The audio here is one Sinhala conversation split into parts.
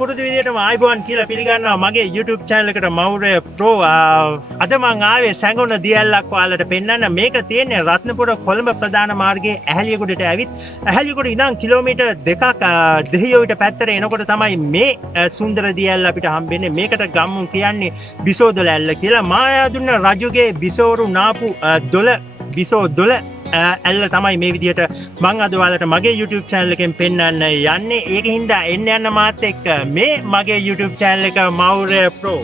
පුරුදු විදිහටම ආයිබෝන් කියලා පිළිගන්නවා මගේ YouTube channel එකට Mourya Pro. අද මම ආවේ සැඟුණ දියැලක් ඔයාලට පෙන්වන්න. මේක තියෙන්නේ රත්නපුර කොළඹ ප්‍රධාන මාර්ගයේ ඇහැලියගොඩට ඇවිත් ඇහැලියගොඩ ඉඳන් කිලෝමීටර් 2ක් දෙහියොවිට පැත්තට එනකොට තමයි මේ සුන්දර දියැල්ල අපිට හම්බෙන්නේ. මේකට ගම්මුන් කියන්නේ බිසෝදොල ඇල්ල කියලා. මායාදුන්න රජුගේ බිසෝරු නාපු දොළ බිසෝදොල ඇල්ල තමයි මේ විදිහට මං අද ඔයාලට මගේ YouTube channel එකෙන් පෙන්වන්න යන්නේ. ඒකින්ද එන්න යන්න මාත් එක්ක මේ මගේ YouTube channel එක Mourya Pro.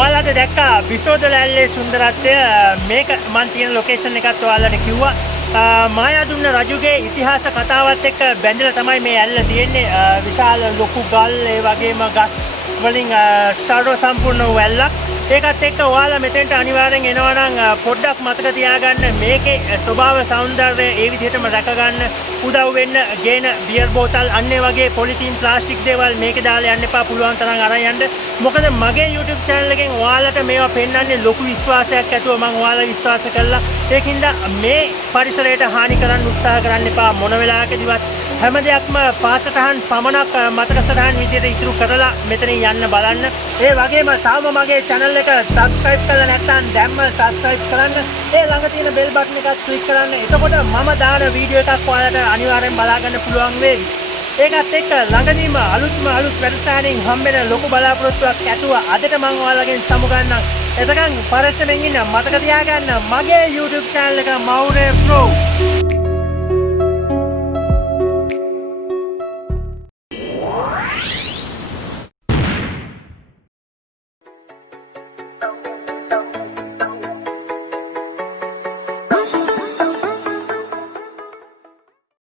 ඔයාලට දැක්කා බිසෝදොල ඇල්ලේ සුන්දරත්වය. මේක මන් තියෙන ලොකේෂන් එකත් ඔයාලට කිව්වා. මායාදුන්න රජුගේ ඉතිහාස කතාවත් එක්ක බැඳලා තමයි මේ ඇල්ල තියෙන්නේ. විශාල ලොකු ගල් ඒ වගේම ගස් වලින් සර්ව සම්පූර්ණ වූ ඇල්ලක්. ඒකත් එක්ක ඔයාලා මෙතෙන්ට අනිවාර්යෙන් එනවා නම් පොඩ්ඩක් මතක තියාගන්න මේකේ ස්වභාව සෞන්දර්යය ඒ විදිහටම රැක ගන්න උදව් වෙන්න ගේන බියර් බෝතල් අන්න ඒ වගේ පොලිතීන් ප්ලාස්ටික් දේවල් මේකේ දාලා යන්න එපා. පුළුවන් තරම් අරන් යන්න. මොකද මගේ YouTube channel එකෙන් ඔයාලට මේවා පෙන්වන්නේ ලොකු විශ්වාසයක් ඇතුව මම ඔයාලා විශ්වාස කළා. ඒකින්ද මේ පරිසරයට හානි කරන්න උත්සාහ කරන්න එපා. මොන වෙලාවකදීවත් හැම දෙයක්ම පාසටහන් පමණක් මතක සටහන් විදිහට ඉතුරු කරලා මෙතනින් යන්න බලන්න. ඒ වගේම තාම මගේ channel එක subscribe කරලා නැත්නම් දැම්ම subscribe කරන්න. ඒ ළඟ තියෙන bell button එකත් click කරන්න. එතකොට මම දාන වීඩියෝ එකක් ඔයාලට අනිවාර්යෙන් බලා ගන්න පුළුවන් වෙයි. ඒකත් එක්ක ළඟදීම අලුත් වැඩසටහනින් හම්බෙන ලොකු බලාපොරොත්තුවක් ඇතුව අදට මම ඔයාලගෙන් සමුගන්නම්. එතකන් පරස්සමෙන් ඉන්න මතක තියාගන්න මගේ YouTube channel එක Mourya Pro